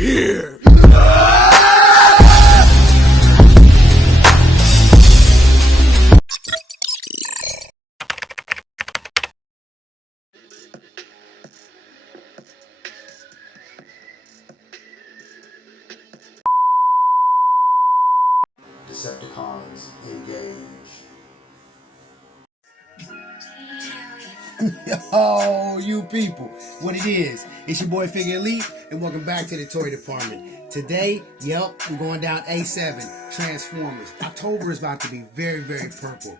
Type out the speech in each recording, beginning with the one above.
here. Decepticons engage. Yo, you people, what it is, it's your boy Figure Elite, and welcome back to the toy department. Today, we're going down A7, Transformers. October is about to be very, very purple.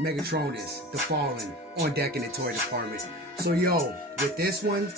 Megatronus The Fallen on deck in the toy department. So with this one,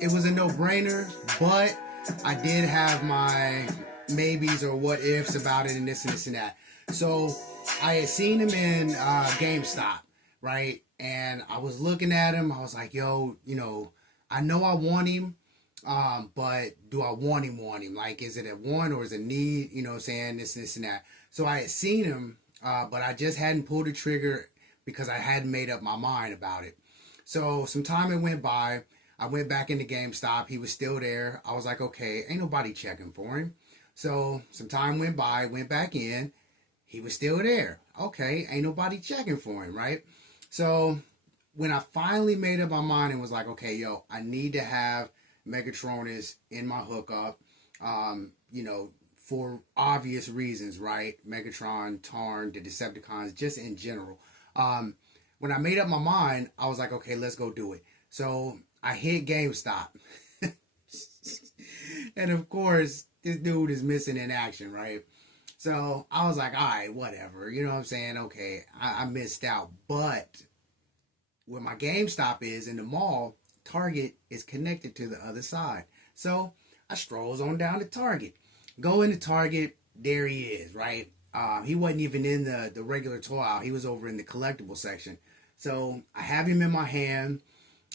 it was a no-brainer, but I did have my maybes or what ifs about it and this and this and that. So I had seen him in GameStop, right? And I was looking at him. I was like, I know I want him, but do I want him? Like, is it a want or is it a need? You know what I'm saying? This and that. So I had seen him, but I just hadn't pulled the trigger because I hadn't made up my mind about it. So some time it went by. I went back into GameStop. He was still there. I was like, okay, ain't nobody checking for him. So some time went by, went back in. He was still there. Okay, ain't nobody checking for him, right? So when I finally made up my mind and was like, okay, I need to have Megatronus in my hookup, for obvious reasons, right? Megatron, Tarn, the Decepticons, just in general. When I made up my mind, I was like, okay, let's go do it. So I hit GameStop. And of course, this dude is missing in action, right? So I was like, all right, whatever. You know what I'm saying? Okay, I missed out. But where my GameStop is in the mall, Target is connected to the other side. So I strolls on down to Target. Go into Target, there he is, right? He wasn't even in the regular toy aisle. He was over in the collectible section. So I have him in my hand,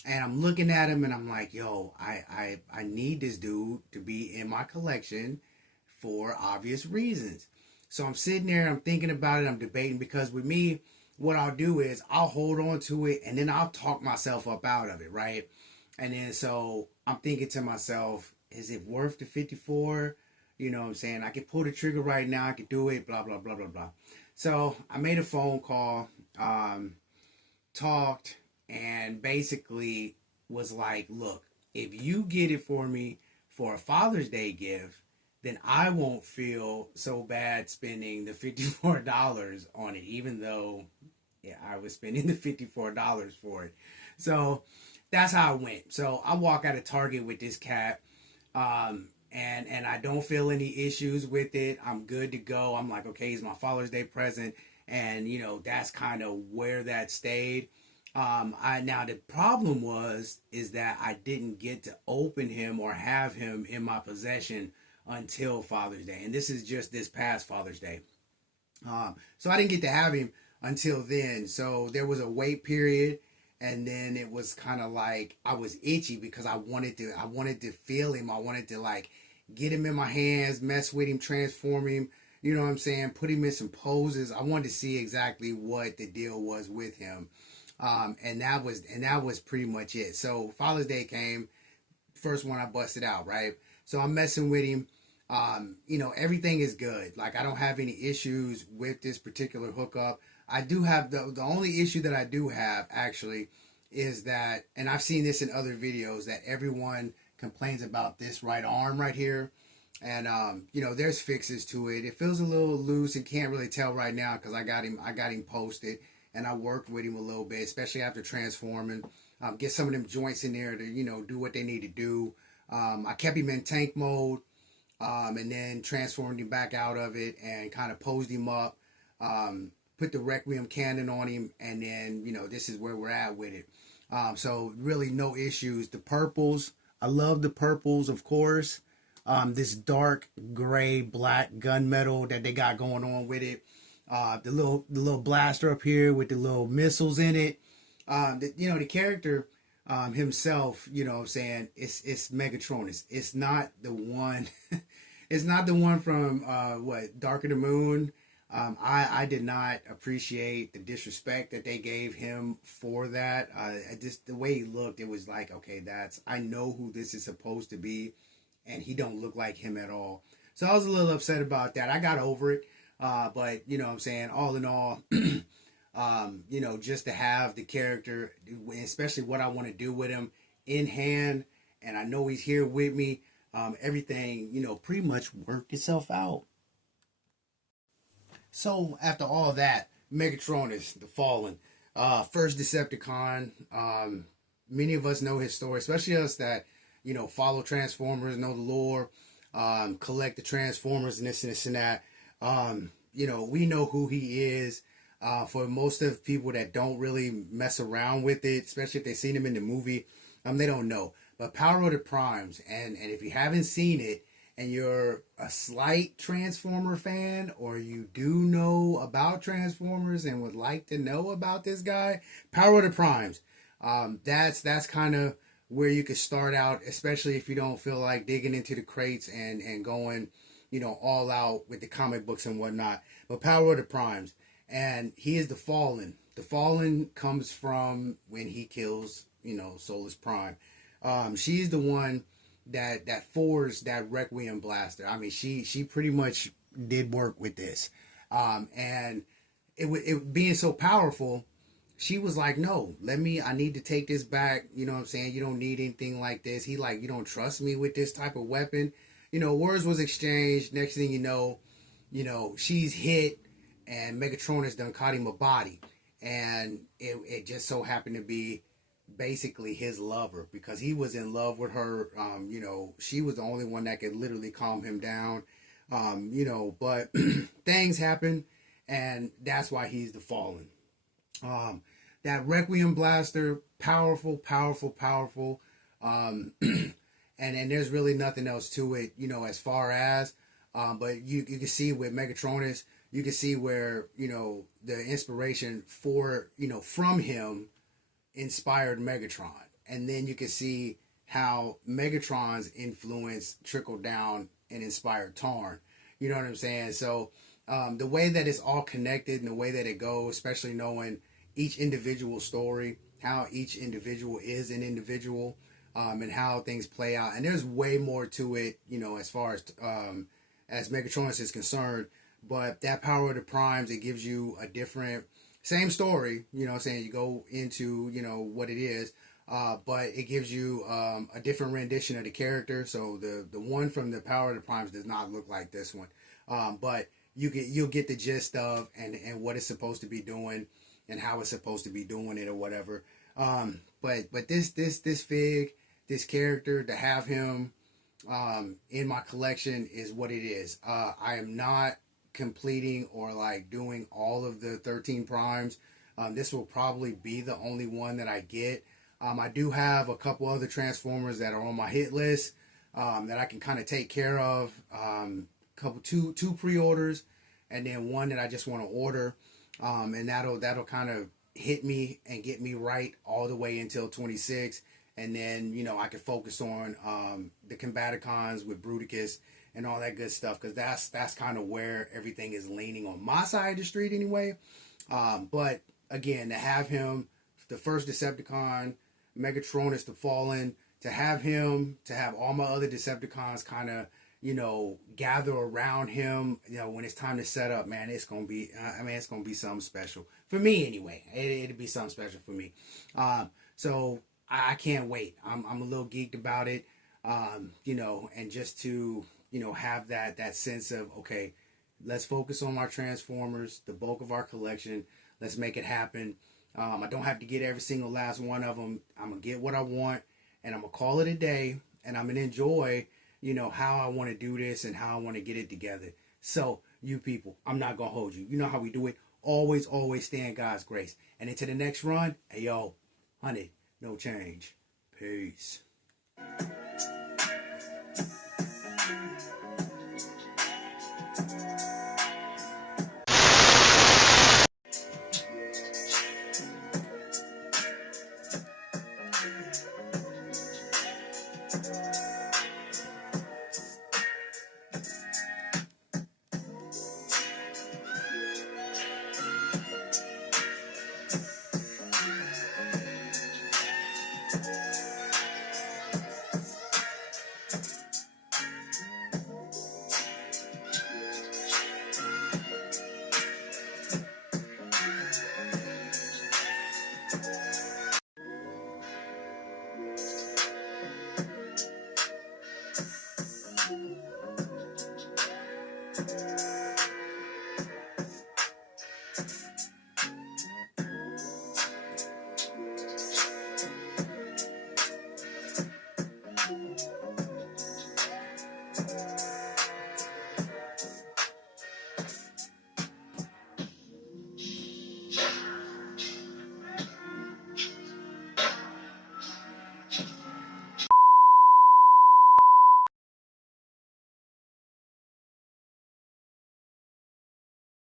and I'm looking at him, and I'm like, I need this dude to be in my collection for obvious reasons. So I'm sitting there, I'm thinking about it, I'm debating, because with me, what I'll do is I'll hold on to it and then I'll talk myself up out of it, right? And then so I'm thinking to myself, is it worth the 54? You know what I'm saying? I can pull the trigger right now, I can do it, blah, blah, blah, blah, blah. So I made a phone call, talked, and basically was like, look, if you get it for me for a Father's Day gift, then I won't feel so bad spending the $54 on it, even though I was spending the $54 for it. So that's how it went. So I walk out of Target with this cat, and I don't feel any issues with it. I'm good to go. I'm like, okay, it's my Father's Day present, and that's kind of where that stayed. Now the problem is that I didn't get to open him or have him in my possession until Father's Day, and this is just this past Father's Day. So I didn't get to have him until then. So there was a wait period, and then it was kind of like I was itchy because I wanted to feel him. I wanted to like get him in my hands, mess with him, transform him. You know what I'm saying? Put him in some poses. I wanted to see exactly what the deal was with him. And that was pretty much it. So Father's Day came, first one I busted out, right? So I'm messing with him. Everything is good. Like, I don't have any issues with this particular hookup. I do have the only issue that I do have actually is that, and I've seen this in other videos, that everyone complains about this right arm right here. And there's fixes to it. It feels a little loose and can't really tell right now because I got him posted and I worked with him a little bit, especially after transforming. Get some of them joints in there to do what they need to do. I kept him in tank mode. And then transformed him back out of it and kind of posed him up, put the Requiem cannon on him, and then, this is where we're at with it. So really no issues. The purples, I love the purples, of course. This dark gray, black gunmetal that they got going on with it. The little blaster up here with the little missiles in it. The character himself, what I'm saying, it's Megatronus. It's not the one it's not the one from Dark of the Moon. I did not appreciate the disrespect that they gave him for that. Just the way he looked, it was like, okay, I know who this is supposed to be, and he don't look like him at all. So I was a little upset about that. I got over it, but you know what I'm saying, all in all, you know, just to have the character, especially what I want to do with him in hand, and I know he's here with me. Everything, you know, pretty much worked itself out. So after all that, Megatronus, the Fallen, first Decepticon. Many of us know his story, especially us that, you know, follow Transformers, know the lore, collect the Transformers and this and that. You know, we know who he is. For most of people that don't really mess around with it, especially if they've seen him in the movie, they don't know. But Power of the Primes, and if you haven't seen it, and you're a slight Transformer fan, or you do know about Transformers and would like to know about this guy, Power of the Primes. That's kind of where you could start out, especially if you don't feel like digging into the crates and going, you know, all out with the comic books and whatnot. But Power of the Primes, and he is the Fallen. The Fallen comes from when he kills, you know, Solus Prime. She's the one that forged that Requiem blaster. I mean, she pretty much did work with this, and it being so powerful, she was like, no, I need to take this back. You know what I'm saying? You don't need anything like this. He like, you don't trust me with this type of weapon. You know, words was exchanged. Next thing you know, she's hit, and Megatronus done caught him a body, and it just so happened to be basically his lover, because he was in love with her. You know, she was the only one that could literally calm him down. You know, but things happen, and that's why he's the Fallen. That Requiem blaster, powerful. And then there's really nothing else to it, you know, as far as, but you can see with Megatronus, you can see where, you know, the inspiration for, you know, from him inspired Megatron. And then you can see how Megatron's influence trickled down and inspired Tarn. You know what I'm saying? So the way that it's all connected and the way that it goes, especially knowing each individual story, how each individual is an individual, and how things play out. And there's way more to it, you know, as far as Megatronus is concerned. But that Power of the Primes, it gives you a different, same story, you know what I'm saying? You go into, you know, what it is, but it gives you a different rendition of the character. So the one from the Power of the Primes does not look like this one. But you'll get the gist of and what it's supposed to be doing and how it's supposed to be doing it or whatever. But this fig, this character, to have him in my collection is what it is. I am not completing or like doing all of the 13 primes. This will probably be the only one that I get. I do have a couple other Transformers that are on my hit list that I can kind of take care of. Two pre-orders, and then one that I just want to order, and that'll kind of hit me and get me right all the way until 26, and then, you know, I can focus on the Combaticons with Bruticus and all that good stuff, because that's kind of where everything is leaning on my side of the street anyway. But again, to have him, the first Decepticon, Megatronus the Fallen, to have him, to have all my other Decepticons kind of, you know, gather around him, you know, when it's time to set up, man, it's gonna be, it's gonna be something special for me anyway. It'll be something special for me. So I can't wait. I'm a little geeked about it, you know, and just to, you know, have that sense of, okay, let's focus on our Transformers, the bulk of our collection. Let's make it happen. I don't have to get every single last one of them. I'm gonna get what I want, and I'm gonna call it a day, and I'm gonna enjoy, you know, how I want to do this and how I want to get it together. So, you people, I'm not gonna hold you. You know how we do it. Always stay in God's grace. And into the next run, hey yo, 100, no change. Peace.